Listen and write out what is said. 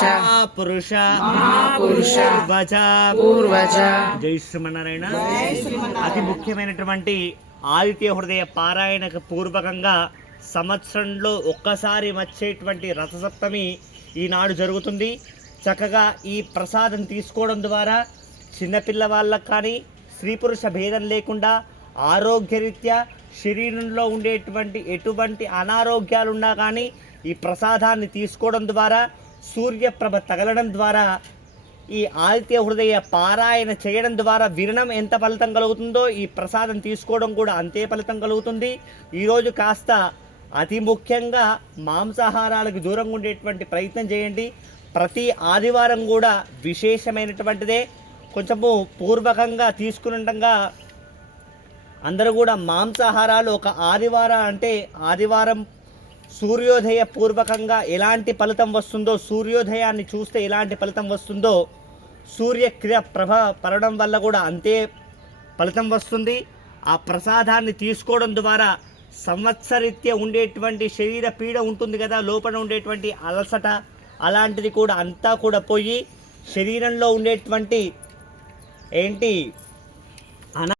మహాపురుష. పూర్వజ. పూర్వజ. జై శ్రీమన్నారాయణ. అతి ముఖ్యమైనటువంటి ఆదిత్య హృదయ పారాయణకు పూర్వకంగా సంవత్సరంలో ఒక్కసారి వచ్చేటువంటి రథసప్తమి ఈనాడు జరుగుతుంది. చక్కగా ఈ ప్రసాదం తీసుకోవడం ద్వారా చిన్నపిల్లవాళ్ళకు కానీ స్త్రీ పురుష భేదం లేకుండా ఆరోగ్యరీత్యా శరీరంలో ఉండేటువంటి ఎటువంటి అనారోగ్యాలున్నా కానీ ఈ ప్రసాదాన్ని తీసుకోవడం ద్వారా సూర్యప్రభ తగలడం ద్వారా ఈ ఆదిత్య హృదయ పారాయణ చేయడం ద్వారా విరణం ఎంత ఫలితం కలుగుతుందో ఈ ప్రసాదం తీసుకోవడం కూడా అంతే ఫలితం కలుగుతుంది. ఈరోజు కాస్త అతి ముఖ్యంగా మాంసాహారాలకు దూరంగా ఉండేటువంటి ప్రయత్నం చేయండి. ప్రతి ఆదివారం కూడా విశేషమైనటువంటిదే. కొంచెము పూర్వకంగా తీసుకున్నట్టుగా అందరూ కూడా మాంసాహారాలు ఒక ఆదివారం అంటే ఆదివారం సూర్యోదయ పూర్వకంగా ఎలాంటి ఫలితం వస్తుందో సూర్యోదయాన్ని చూస్తే ఎలాంటి ఫలితం వస్తుందో సూర్యక్రియ ప్రభ పడడం వల్ల కూడా అంతే ఫలితం వస్తుంది. ఆ ప్రసాదాన్ని తీసుకోవడం ద్వారా సంవత్సరీత్యా ఉండేటువంటి శరీర పీడ ఉంటుంది కదా లోపల ఉండేటువంటి అలసట అలాంటిది కూడా అంతా కూడా పోయి శరీరంలో ఉండేటువంటి ఏంటి?